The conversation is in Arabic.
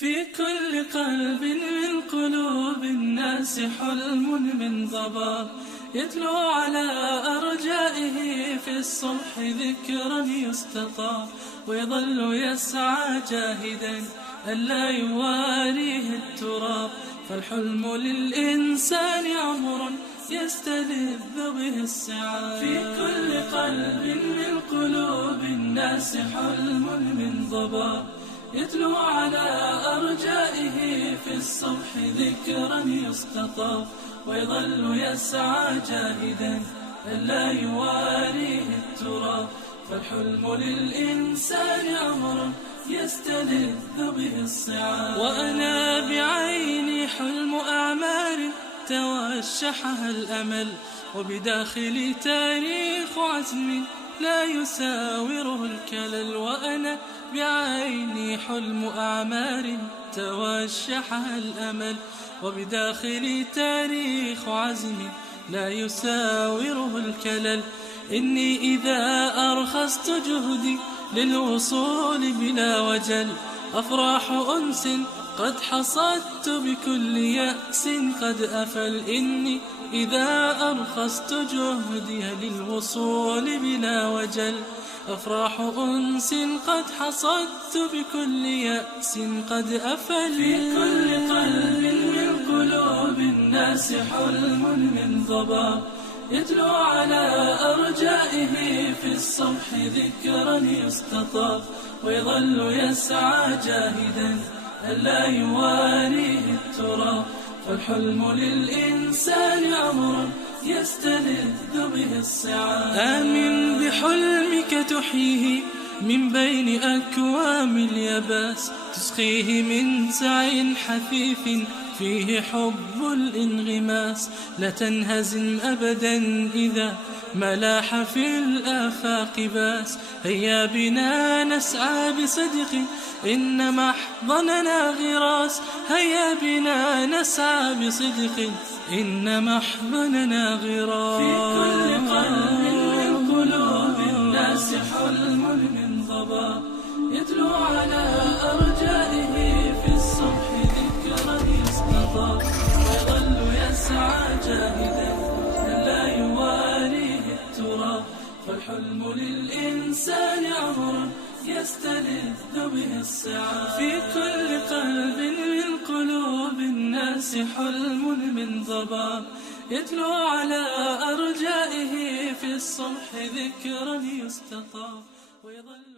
في كل قلب من قلوب الناس حلم من ضباب، يتلو على أرجائه في الصبح ذكرا يستطاب، ويظل يسعى جاهدا ألا يواريه التراب. فالحلم للإنسان عمر يستلذ به الصعاب. في كل قلب من قلوب الناس حلم من ضباب، يتلو على أرجائه في الصبح ذكرا يستطاب، ويظل يسعى جاهدا ألا يواريه التراب. فالحلم للإنسان عمر يستلذ به الصعاب. وأنا بعيني حلم أعمار توشحها الأمل، وبداخلي تاريخ عزم لا يساوره الكلل. وأنا بعيني حلم أعمار توشحها الأمل، وبداخلي تاريخ عزم لا يساوره الكلل. إني إذا أرخصت جهدي للوصول بلا وجل، أفراح أنس قد حصدت بكل يأس قد أفل. إني إذا أرخصت جهدي للوصول بلا وجل، أفراح أنس قد حصدت بكل يأس قد أفل. في كل قلب من قلوب الناس حلم من ضباب، يتلو على أرجائه في الصبح ذكرا يستطاب، ويظل يسعى جاهدا ألا يواريه التراب. فالحلم للإنسان عمر يستلذ به الصعاب. آمن بحلمك تحييه من بين أكوام اليباس، تسقيه من سعي حثيث فيه حب الانغماس. لا تنهزم أبدا إذا ما لاح في الآفاق باس. هيا بنا نسعى بصدق إن محضننا غراس. هيا بنا نسعى بصدق إن محضننا غراس. في كل قلب من قلوب الناس حلم من ضباب، يتلو على أرجائه في الصبح ذكرا يستطاب، ويظل يسعى جاهدا ألا يواريه التراب. فالحلم للإنسان عمر يستلذ به الصعاب. في كل قلب من قلوب الناس حلم من ضباب، يتلو على أرجائه في الصبح ذكرا يستطاب، ويظل